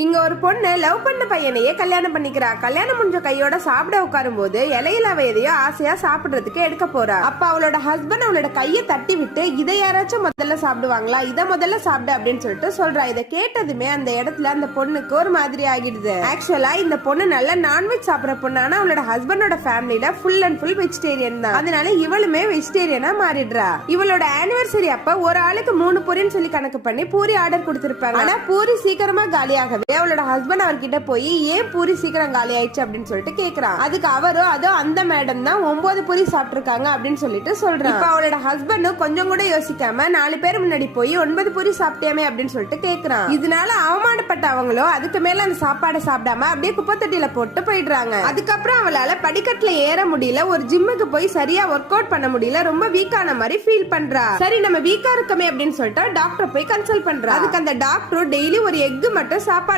இங்க ஒரு பொண்ணு லவ் பண்ண பையனையே கல்யாணம் பண்ணிக்கிறா. கல்யாணம் முடிஞ்ச கையோட சாப்பிட உட்காரும் போது இலையில அவ எதையோ ஆசையா சாப்பிடுறதுக்கு எடுக்க போறா. அப்ப அவளோட ஹஸ்பண்ட் அவளோட கையை தட்டி விட்டு இதை யாராச்சும் முதல்ல சாப்பிடுவாங்களா? இதை முதல்ல சாப்பிடு அப்படின்னு சொல்லிட்டு சொல்றா. இதை கேட்டதுமே அந்த இடத்துல அந்த பொண்ணுக்கு ஒரு மாதிரி ஆகிடுது. ஆக்சுவலா இந்த பொண்ணு நல்லா நான்வெஜ் சாப்பிடுற பொண்ணு. ஆனா அவளோட ஹஸ்பண்டோட ஃபேமிலியில ஃபுல் அண்ட் ஃபுல் வெஜிடேரியன் தான். அதனால இவளுமே வெஜிடேரியனா மாறிடுறா. இவளோட ஆனிவர்சரி அப்ப ஒரு ஆளுக்கு மூணு பூரின்னு சொல்லி கணக்கு பண்ணி பூரி ஆர்டர் கொடுத்திருப்பாங்க. ஆனா பூரி சீக்கிரமா காலியாகவே அவளோட ஹஸ்பண்ட் அவர்கிட்ட போய் ஏன் பூரி சீக்கிரம் காலி ஆயிடுச்சு? அப்படின்னு சொல்லிட்டு கேக்குறான். அதுக்கு அவரும் அதோ அந்த மேடம் தான் ஒன்பது பூரி சாப்பிட்டிருக்காங்க அப்படின்னு சொல்லிட்டு சொல்றான். இப்ப அவளோட ஹஸ்பண்டும் கொஞ்சம் கூட யோசிக்காம நாலு பேர் முன்னாடி போய் ஒன்பது பூரி சாப்பிட்டியாமே? அப்படின்னு சொல்லிட்டு கேக்குறான். இதனால அவமானப்பட்ட அவங்களோ அதுக்கு மேல அந்த சாப்பாடை சாப்பிடாம அப்படியே குப்பத்தட்டில போட்டு போயிடுறாங்க. அதுக்கப்புறம் அவளால படிக்கட்டுல ஏற முடியல ஒரு ஜிம்முக்கு போய் சரியா ஒர்க் அவுட் பண்ண முடியல ரொம்ப வீக்கான மாதிரி ஃபீல் பண்றா. சரி நம்ம வீக்கா இருக்கமே அப்படின்னு சொல்லிட்டு டாக்டர் போய் கன்சல்ட் பண்றா. அதுக்கு அந்த டாக்டர் டெய்லி ஒரு எக் மட்டும் சாப்பாடு